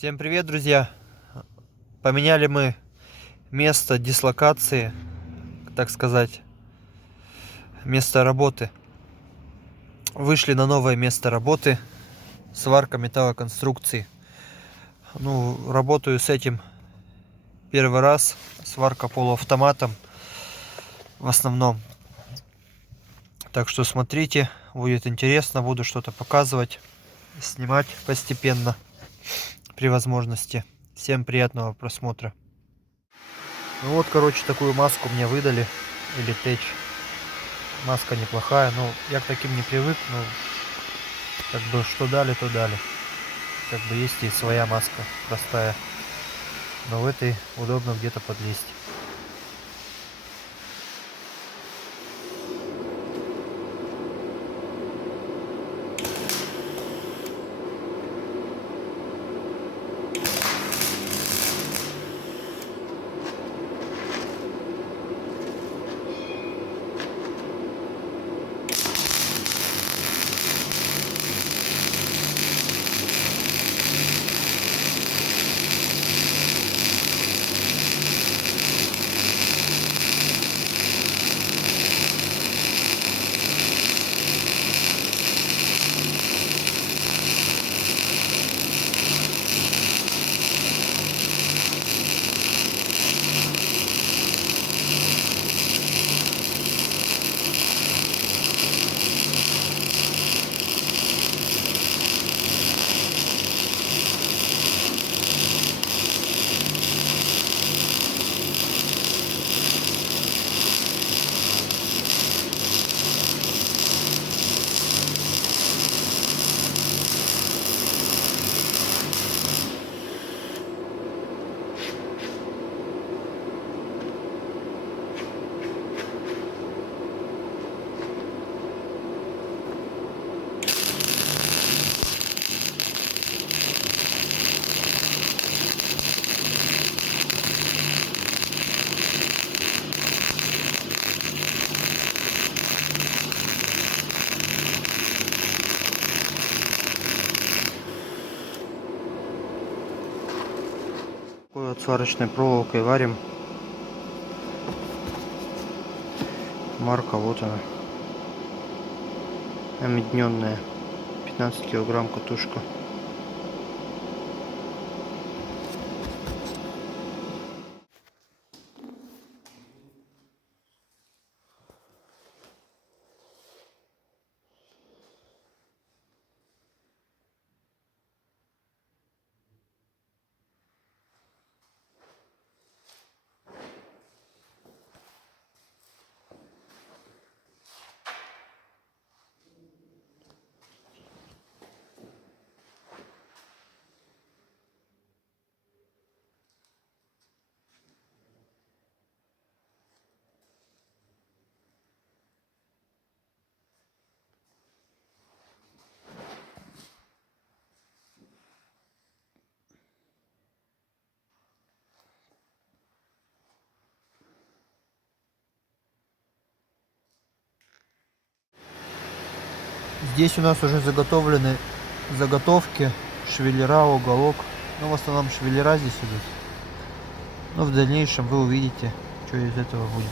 Всем привет, друзья! Поменяли мы место дислокации, так сказать, место работы. Вышли на новое место работы. Сварка металлоконструкций. Ну, работаю с этим первый раз. Сварка полуавтоматом в основном. Так что смотрите, будет интересно. Буду что-то показывать, снимать постепенно при возможности. Всем приятного просмотра. Ну вот, короче, такую маску мне выдали. Или тэч. Маска неплохая, но я к таким не привык, но как бы что дали, то дали. Как бы есть и своя маска простая, но в этой удобно где-то подлезть. Такой вот сварочной проволокой варим. Марка вот она. Омедненная. 15 килограмм катушка. Здесь у нас уже заготовлены заготовки, швеллера, уголок. Ну, в основном швеллера здесь идут. Но в дальнейшем вы увидите, что из этого будет.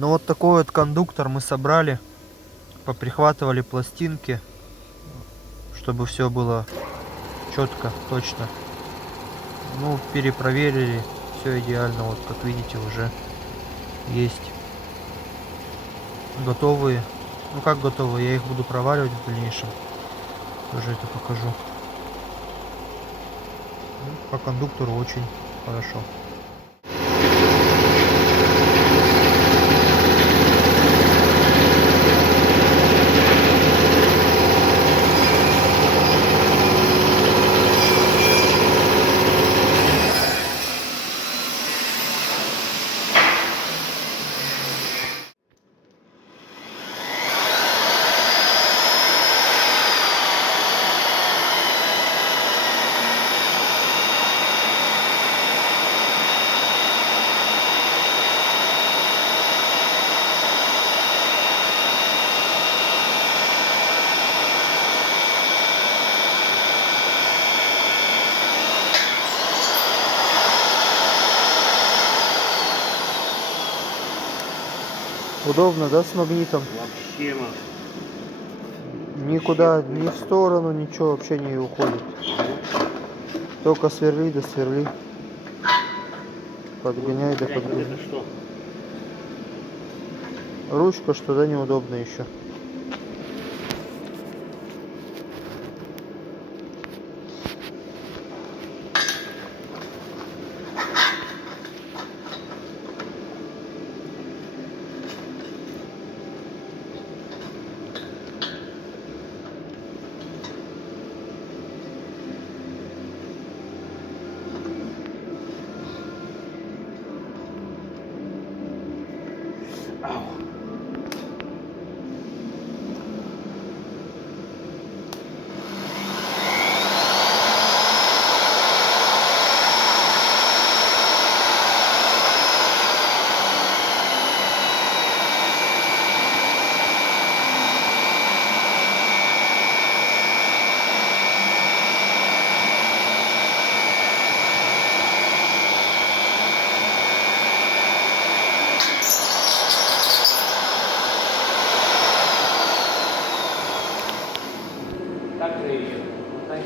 Ну вот такой вот кондуктор мы собрали, поприхватывали пластинки, чтобы все было четко, точно. Ну, перепроверили, все идеально, вот как видите уже есть готовые. Ну как готовые, я их буду проваривать в дальнейшем, тоже это покажу. Ну, по кондуктору очень хорошо. Удобно, да, с магнитом? Вообще, man. Никуда, ни в сторону, ничего вообще не уходит. Только сверли да сверли. Подгоняй да Блядь, вот подгоняй. это что? Ручка, что да, неудобно еще. Ау. Так же еще. Мотай.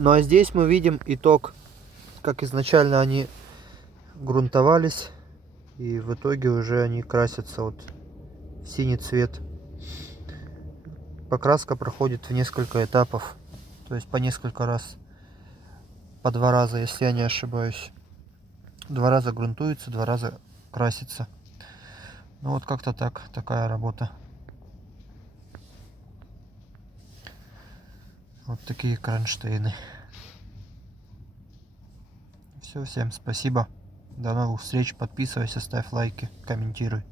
Ну а здесь мы видим итог, как изначально они грунтовались, и в итоге уже они красятся вот в синий цвет. Покраска проходит в несколько этапов, то есть по несколько раз, по 2 раза, если я не ошибаюсь. 2 раза грунтуется, 2 раза красится. Ну вот как-то так, такая работа. Вот такие кронштейны. Все, всем спасибо. До новых встреч. Подписывайся, ставь лайки, комментируй.